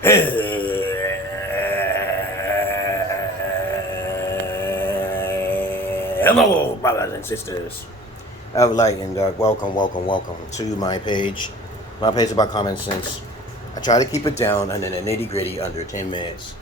Hello, brothers and sisters of light and dark. Welcome to my page. My page is about common sense. I try to keep it down under the nitty gritty under 10 minutes.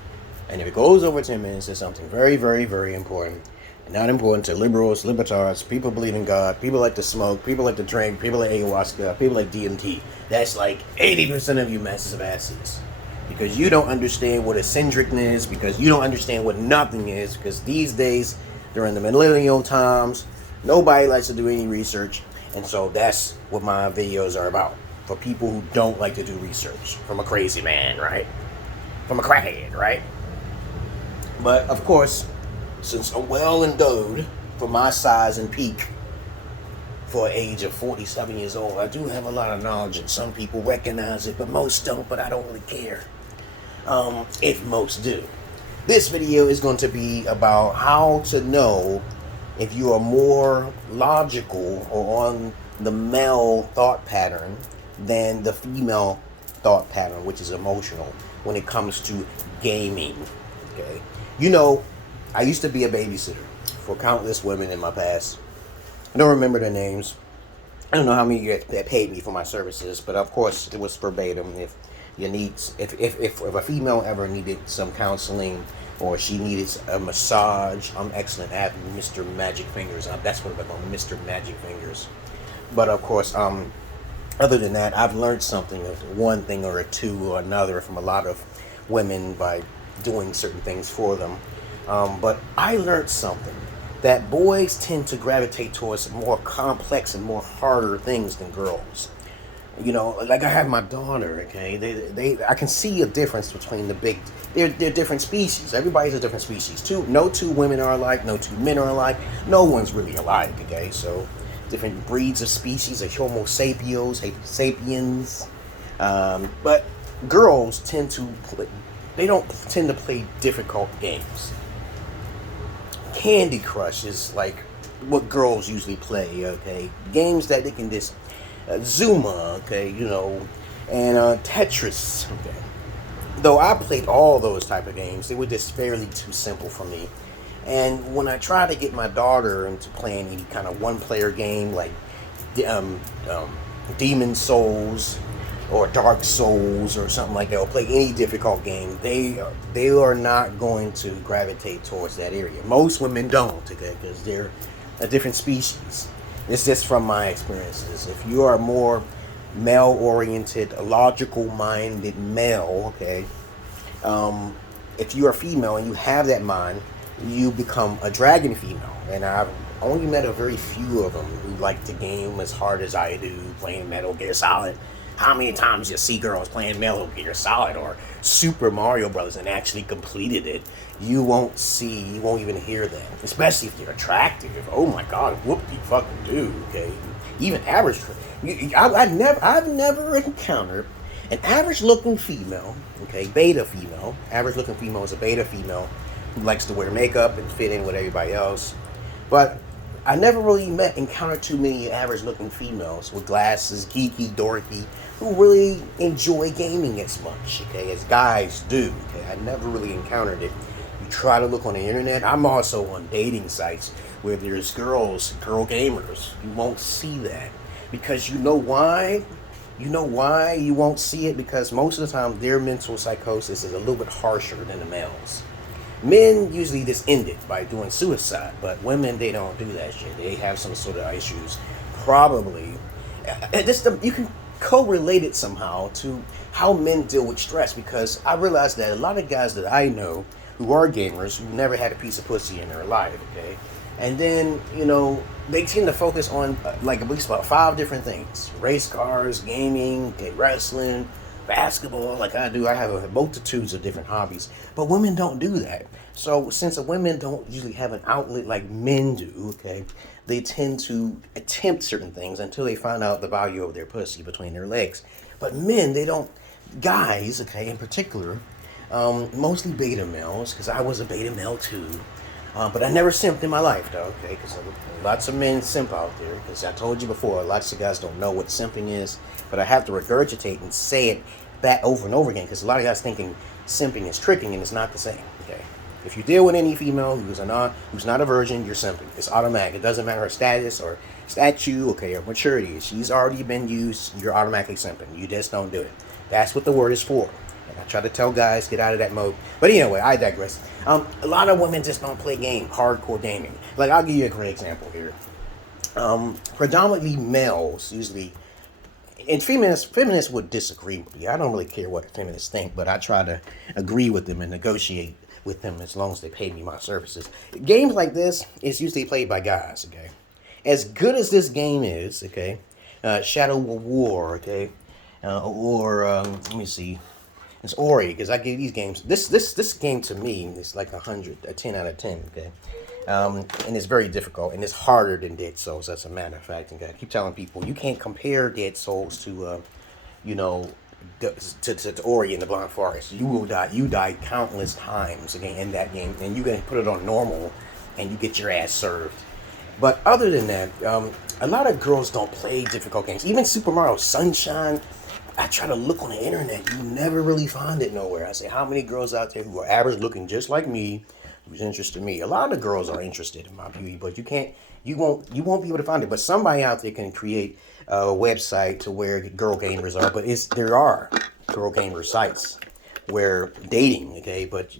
And if it goes over 10 minutes, it's something very, very, very important. And not important to liberals, libertards, people believe in God, people like to smoke, people like to drink, people like ayahuasca, people like DMT. That's like 80% of you massive asses. Because you don't understand what eccentric is, because you don't understand what nothing is, because these days, during the millennial times, nobody likes to do any research. And so that's what my videos are about. For people who don't like to do research. From a crazy man, right? From a crackhead, right? But of course, since I'm well endowed for my size and peak, for an age of 47 years old, I do have a lot of knowledge, and some people recognize it, but most don't, but I don't really care. If most do. This video is going to be about how to know if you are more logical or on the male thought pattern than the female thought pattern, which is emotional, when it comes to gaming. Okay, you know, I used to be a babysitter for countless women in my past. I don't remember their names. I don't know how many that paid me for my services, but of course it was verbatim. If you need, if a female ever needed some counseling or she needed a massage, I'm excellent at Mr. Magic Fingers. That's what I call Mr. Magic Fingers. But of course, other than that, I've learned something, one thing or two or another, from a lot of women by doing certain things for them. But I learned something, that boys tend to gravitate towards more complex and more harder things than girls. You know, like I have my daughter, okay? I can see a difference between they're different species. Everybody's a different species. No two women are alike, no two men are alike. No one's really alike, okay? So, different breeds of species, of Homo sapiens. But girls tend to don't tend to play difficult games. Candy Crush is like what girls usually play, okay? Games that they can just Zuma, okay, you know, and Tetris, okay. Though I played all those type of games, they were just fairly too simple for me. And when I try to get my daughter into playing any kind of one-player game like Demon Souls or Dark Souls or something like that, or play any difficult game, they are not going to gravitate towards that area. Most women don't, okay, because they're a different species. It's just from my experiences. If you are more male-oriented, logical-minded male, okay, if you are female and you have that mind, you become a dragon female. And I've only met a very few of them who like to game as hard as I do, playing Metal Gear Solid. How many times you see girls playing Metal Gear Solid or Super Mario Brothers and actually completed it? You won't even hear them, especially if they're attractive. Oh my God, whoop-de-fucking do, okay? Even average, I've never encountered an average-looking female, okay, beta female. Average-looking female is a beta female who likes to wear makeup and fit in with everybody else. But I never really encountered too many average-looking females with glasses, geeky, dorky, who really enjoy gaming as much, okay, as guys do, okay? I never really encountered it. You try to look on the internet. I'm also on dating sites where there's girl gamers. You won't see that. Because you know why? You know why you won't see it? Because most of the time their mental psychosis is a little bit harsher than the males. Men usually just end it by doing suicide, but women, they don't do that shit. They have some sort of issues. Probably. You can correlate it somehow to how men deal with stress, because I realized that a lot of guys that I know who are gamers, who never had a piece of pussy in their life, okay? And then, you know, they tend to focus on like at least about 5 different things. Race cars, gaming, okay, wrestling, basketball, like I do. I have a multitudes of different hobbies. But women don't do that. So since women don't usually have an outlet like men do, okay, they tend to attempt certain things until they find out the value of their pussy between their legs. But men, they don't, guys, okay, in particular, mostly beta males, because I was a beta male too. But I never simped in my life, though, okay? Because lots of men simp out there. Because I told you before, lots of guys don't know what simping is. But I have to regurgitate and say it that over and over again, because a lot of guys thinking simping is tricking, and it's not the same. Okay, if you deal with any female who's not a virgin, you're simping. It's automatic. It doesn't matter her status or statue, okay, or maturity. She's already been used. You're automatically simping. You just don't do it. That's what the word is for. And I try to tell guys, get out of that mode. But anyway, I digress. A lot of women just don't play hardcore gaming. Like, I'll give you a great example here. Predominantly males usually, and feminists would disagree with me. I don't really care what feminists think, but I try to agree with them and negotiate with them as long as they pay me my services. Games like this is usually played by guys, okay? As good as this game is, okay, Shadow of War, okay, let me see, it's Ori, because I give these games, this game to me is like a 10 out of 10, okay? And it's very difficult, and it's harder than Dead Souls, as a matter of fact. And I keep telling people, you can't compare Dead Souls to, to Ori in the Blind Forest. You will die. You die countless times again in that game, and you can put it on normal, and you get your ass served. But other than that, a lot of girls don't play difficult games. Even Super Mario Sunshine, I try to look on the internet. You never really find it nowhere. I say, how many girls out there who are average looking just like me, who's interested in me? A lot of girls are interested in my beauty, but you won't be able to find it. But somebody out there can create a website to where girl gamers are. But there are girl gamer sites where dating, okay? But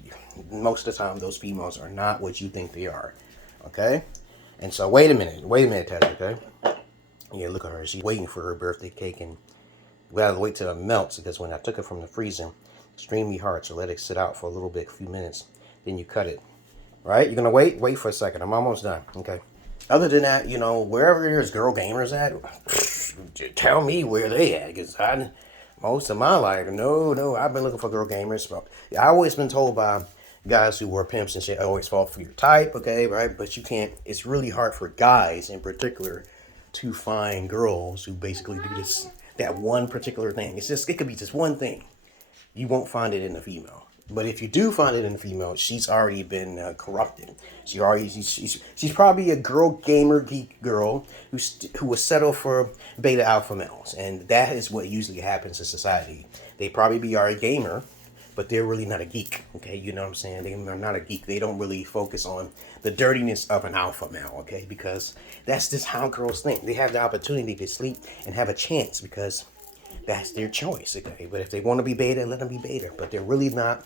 most of the time, those females are not what you think they are, okay? And so, wait a minute, Teddy, okay? Yeah, look at her. She's waiting for her birthday cake, and we gotta wait till it melts, because when I took it from the freezer, extremely hard, so let it sit out for a little bit, a few minutes, then you cut it. Right? You're gonna wait for a second. I'm almost done. Okay. Other than that, wherever there's girl gamers at, tell me where they at, because most of my life, no, I've been looking for girl gamers. I always been told by guys who were pimps and shit, always fall for your type, okay, right? But you can't. It's really hard for guys in particular to find girls who basically do that one particular thing. It could be just one thing. You won't find it in a female. But if you do find it in a female, she's already been corrupted. She's probably a girl gamer geek girl who will settle for beta alpha males, and that is what usually happens in society. They probably be a gamer, but they're really not a geek. Okay, you know what I'm saying? They're not a geek. They don't really focus on the dirtiness of an alpha male. Okay, because that's just how girls think. They have the opportunity to sleep and have a chance because that's their choice. Okay, but if they want to be beta, let them be beta. But they're really not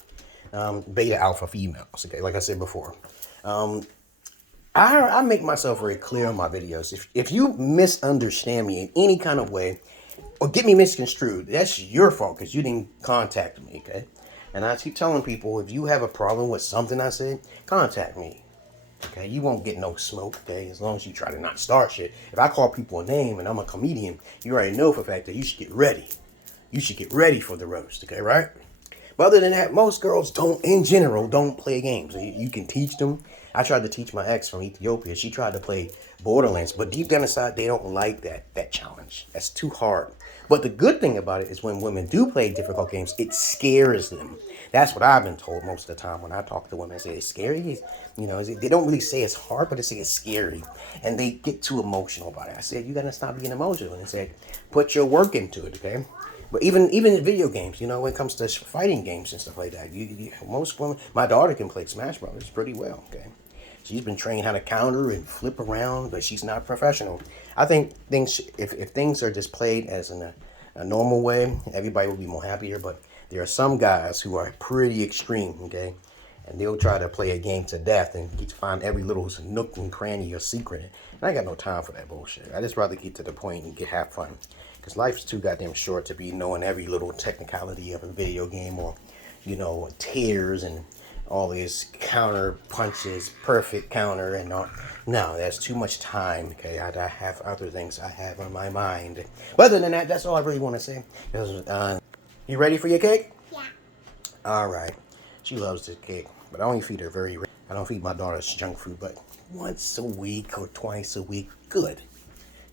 beta alpha females. Okay, like I said before, I make myself very clear in my videos. If you misunderstand me in any kind of way or get me misconstrued, that's your fault because you didn't contact me. Okay, and I keep telling people, if you have a problem with something I said, contact me. Okay, you won't get no smoke. Okay, as long as you try to not start shit. If I call people a name and I'm a comedian, you already know for a fact that you should get ready. You should get ready for the roast. Okay, right? But other than that, most girls in general don't play games. You can teach them. I tried to teach my ex from Ethiopia. She tried to play Borderlands, but deep down inside, they don't like that challenge. That's too hard. But the good thing about it is when women do play difficult games, it scares them. That's what I've been told most of the time when I talk to women. I say it's scary. They don't really say it's hard, but they say it's scary. And they get too emotional about it. I said, you got to stop being emotional. And I said, put your work into it, okay? But even in video games, when it comes to fighting games and stuff like that, most women, my daughter can play Smash Brothers pretty well, okay? She's been trained how to counter and flip around, but she's not professional. I think if things are just played as in a normal way, everybody will be more happier. But there are some guys who are pretty extreme, okay? And they'll try to play a game to death and get to find every little nook and cranny or secret. And I ain't got no time for that bullshit. I just rather get to the point and have fun. Because life's too goddamn short to be knowing every little technicality of a video game or, tears and all these counter punches, perfect counter and all. No, that's too much time, okay? I have other things I have on my mind. But other than that, that's all I really want to say. You ready for your cake? Yeah. All right. She loves this cake, but I only feed her I don't feed my daughters junk food, but once a week or twice a week, good.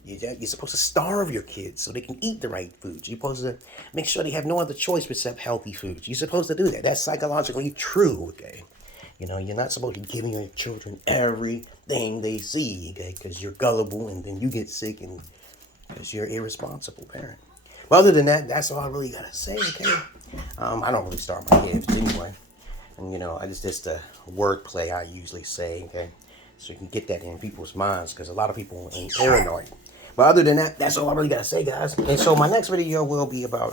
You're supposed to starve your kids so they can eat the right foods. You're supposed to make sure they have no other choice except healthy foods. You're supposed to do that. That's psychologically true, okay? You're not supposed to be giving your children everything they see, okay? Because you're gullible and then you get sick and because you're an irresponsible parent. But other than that, that's all I really gotta say. Okay. I don't really start my gigs anyway, and you know, I just the wordplay I usually say. Okay, so you can get that in people's minds because a lot of people are paranoid. But other than that, that's all I really gotta say, guys. And so my next video will be about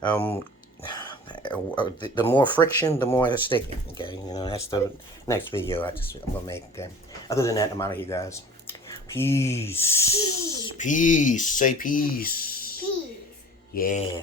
the more friction, the more it's sticking. Okay, you know, that's the next video I'm gonna make. Okay. Other than that, I'm out of here, guys. Peace. Peace. Say peace. Peace. Yeah.